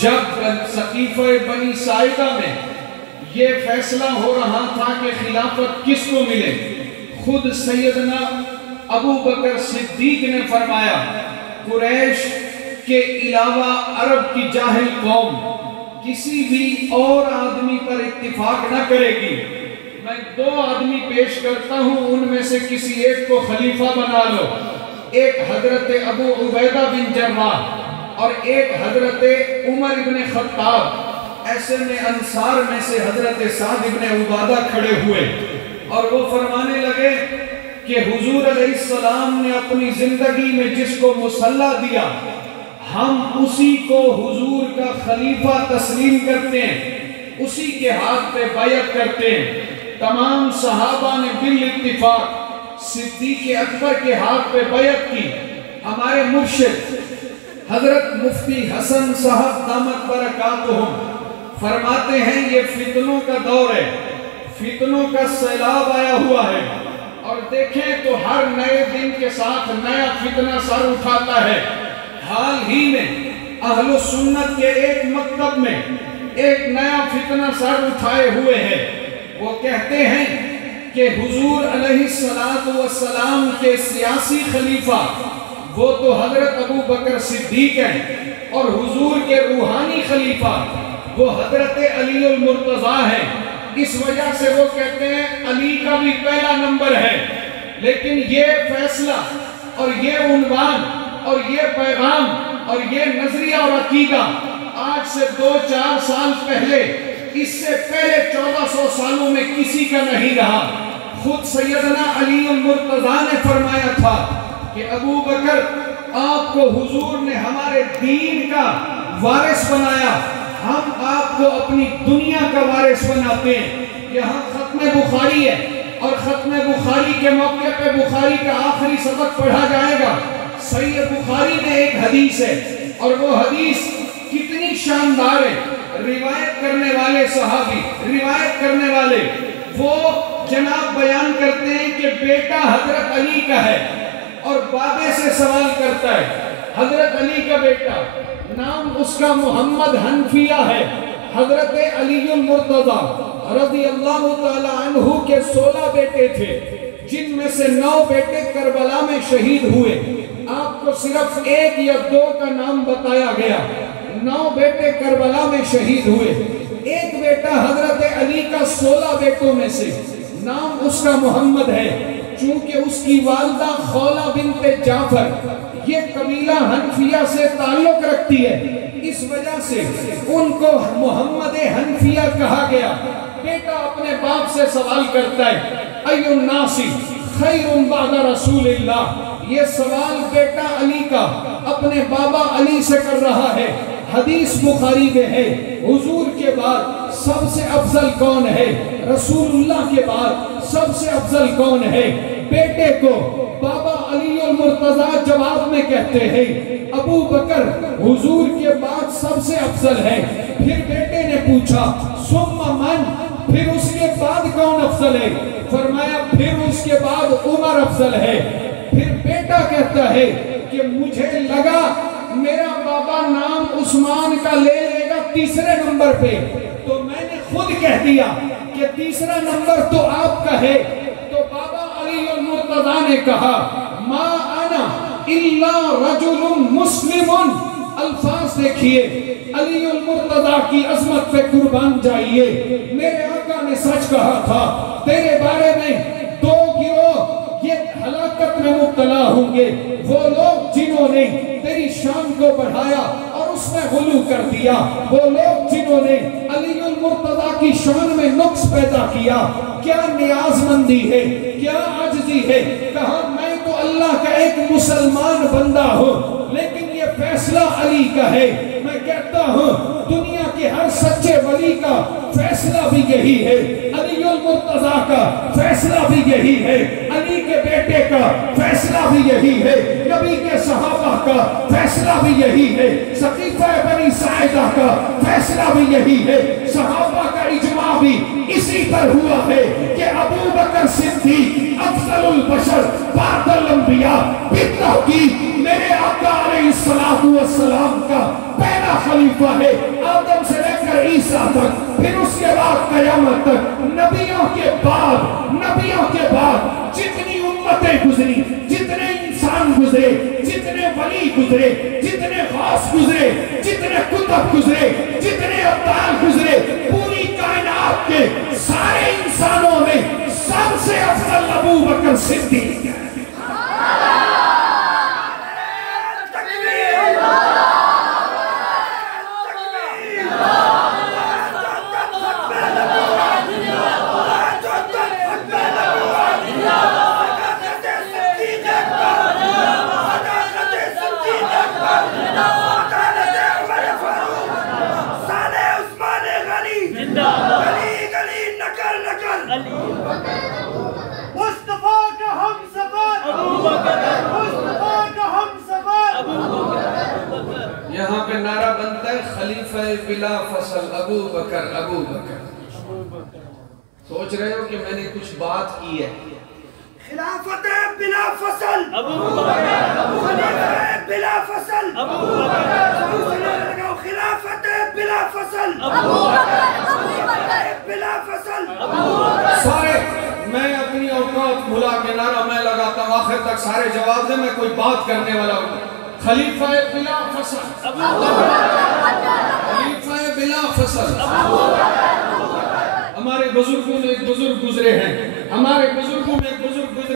جب سقیفہ بنی ساعدہ میں یہ فیصلہ ہو رہا تھا کہ خلافت کس کو ملے، خود سیدنا ابو بکر صدیق نے فرمایا قریش کے علاوہ عرب کی جاہل قوم کسی بھی اور آدمی پر اتفاق نہ کرے گی، میں 2 آدمی پیش کرتا ہوں، ان میں سے کسی ایک کو خلیفہ بنا لو، ایک حضرت ابو عبیدہ بن جراح اور ایک حضرت عمر بن خطاب۔ ایسے میں انصار میں سے حضرت سعد بن عبادہ کھڑے ہوئے اور وہ فرمانے لگے کہ حضور علیہ السلام نے اپنی زندگی میں جس کو مصلح دیا ہم اسی کو حضور کا خلیفہ تسلیم کرتے ہیں، اسی کے ہاتھ پہ بیعت کرتے ہیں۔ تمام صحابہ نے بالاتفاق صدیق اکبر کے ہاتھ پہ بیعت کی۔ ہمارے مرشد حضرت مفتی حسن صاحب دامت برکاتہم فرماتے ہیں یہ فتنوں کا دور ہے، فتنوں کا سیلاب آیا ہوا ہے، اور دیکھیں تو ہر نئے دن کے ساتھ نیا فتنہ سر اٹھاتا ہے۔ حال ہی میں اہل سنت کے ایک مکتب میں ایک نیا فتنہ سر اٹھائے ہوئے ہے، وہ کہتے ہیں کہ حضور علیہ السلام کے سیاسی خلیفہ وہ تو حضرت ابو بکر صدیق ہیں، اور حضور کے روحانی خلیفہ وہ حضرت علی المرتضیٰ ہیں۔ اس وجہ سے وہ کہتے ہیں علی کا بھی پہلا نمبر ہے، لیکن یہ فیصلہ اور یہ عنوان اور یہ پیغام اور یہ نظریہ اور عقیدہ آج سے 2-4 سال پہلے، اس سے پہلے 1400 سالوں میں کسی کا نہیں رہا۔ خود سیدنا علی المرتضیٰ نے فرمایا تھا کہ ابو بکر آپ کو حضور نے ہمارے دین کا وارث بنایا، ہم آپ کو اپنی دنیا کا وارث بناتے ہیں۔ یہاں ختم بخاری ہے اور ختم بخاری کے موقع پہ بخاری کا آخری سبق پڑھا جائے گا۔ صحیح بخاری میں ایک حدیث ہے اور وہ حدیث کتنی شاندار ہے۔ روایت کرنے والے صحابی، روایت کرنے والے وہ جناب بیان کرتے ہیں کہ بیٹا حضرت علی کا ہے اور بابے سے سوال کرتا ہے، حضرت علی کا بیٹا، نام اس کا محمد حنفیہ ہے، حضرت علی المرتضیٰ رضی اللہ تعالی عنہ کے 16 بیٹے تھے، جن میں سے 9 بیٹے کربلا میں شہید ہوئے۔ آپ کو صرف 1 یا 2 کا نام بتایا گیا، 9 بیٹے کربلا میں شہید ہوئے۔ ایک بیٹا حضرت علی کا 16 بیٹوں میں سے نام اس کا محمد ہے، چونکہ اس کی والدہ خولہ بنت جعفر یہ قبیلہ حنفیہ سے تعلق رکھتی ہے، اس وجہ سے ان کو محمد حنفیہ کہا گیا۔ بیٹا اپنے باپ سے سوال کرتا ہے ای الناس خیر بعد رسول اللہ، یہ سوال بیٹا علی کا اپنے بابا علی سے کر رہا ہے۔ حدیث بخاری میں ہے حضور کے بعد سب سے افضل کون ہے، رسول اللہ کے بعد سب سے افضل کون ہے۔ بیٹے کو بابا علی المرتضیٰ جواب میں کہتے ہیں ابو بکر حضور کے بعد سب سے افضل ہے۔ پھر بیٹے نے پوچھا ثم من، پھر اس کے بعد کون افضل ہے؟ فرمایا پھر اس کے بعد عمر افضل ہے۔ پھر بیٹا کہتا ہے کہ مجھے لگا میرا بابا نام عثمان کا لے لے گا 3رے نمبر پہ، تو میں نے خود کہہ دیا کہ 3را نمبر تو آپ کا ہے۔ تو بابا علی المرتضیٰ نے کہا ما انا الا رجل مسلم، الفاظ دیکھیے، علی المرتضیٰ کی عظمت پہ قربان جائیے۔ میرے آقا نے سچ کہا تھا تیرے بارے میں 2 گروہ یہ ہلاکت میں مبتلا ہوں گے، وہ لوگ جنہوں نے تیری شان کو بڑھایا اور اس میں غلو کر دیا، وہ لوگ جنہوں نے علی المرتضیٰ کی شان میں نقص پیدا کیا۔ کیا نیاز مندی ہے، کیا عجزی ہے، کہا میں تو اللہ کا ایک مسلمان بندہ ہوں، لیکن یہ فیصلہ علی کا ہے۔ میں کہتا ہوں دنیا کے ہر سچے ولی کا فیصلہ بھی یہی ہے، علی المرتضیٰ کا فیصلہ بھی یہی ہے، علی کے بیٹے کا فیصلہ بھی یہی ہے، نبی کے صحابہ کا فیصلہ بھی یہی ہے، سقیفہ بنی ساعدہ کا فیصلہ بھی یہی ہے، صحابہ کا اجماع بھی اسی پر ہوا ہے کہ ابو بکر صدیق افضل البشر بعد الانبیاء بالتحقیق میرے آقا علیہ السلام کا پہلا خلیفہ ہے، آدم سے لے کر عیسیٰ تک، پھر اس کے بعد قیامت تک نبیوں کے بعد جتنی امتیں گزری، جتنے انسان گزرے، جتنے ولی گزرے، جتنے غوث گزرے، جتنے کتب گزرے، جتنے ابدال گزرے، پوری کائنات کے سارے انسانوں میں سب سے افضل ابو بکر صدیق ہے۔ یہاں پہ نعرہ بنتا ہے خلیفہ بلا فصل ابو بکر ابو بکر۔ سوچ رہے ہو کہ میں نے کچھ بات کی ہے؟ خلافت بلا فصل ابو بکر، خلافت بلا فصل ابو بکر، خلافت بلا فصل ابو بکر، بلا فصل ابو بکر۔ سارے میں اپنی اوقات بھلا کے نعرہ میں لگاتا ہوں، آخر تک سارے جواب دیں، میں کوئی بات کرنے والا ہوں۔ خلیفہ بلا فصل ابو بکر، خلیفہ بلا فصل ابو بکر۔ ہمارے بزرگوں میں ایک بزرگ گزرے ہیں، ہمارے بزرگوں میں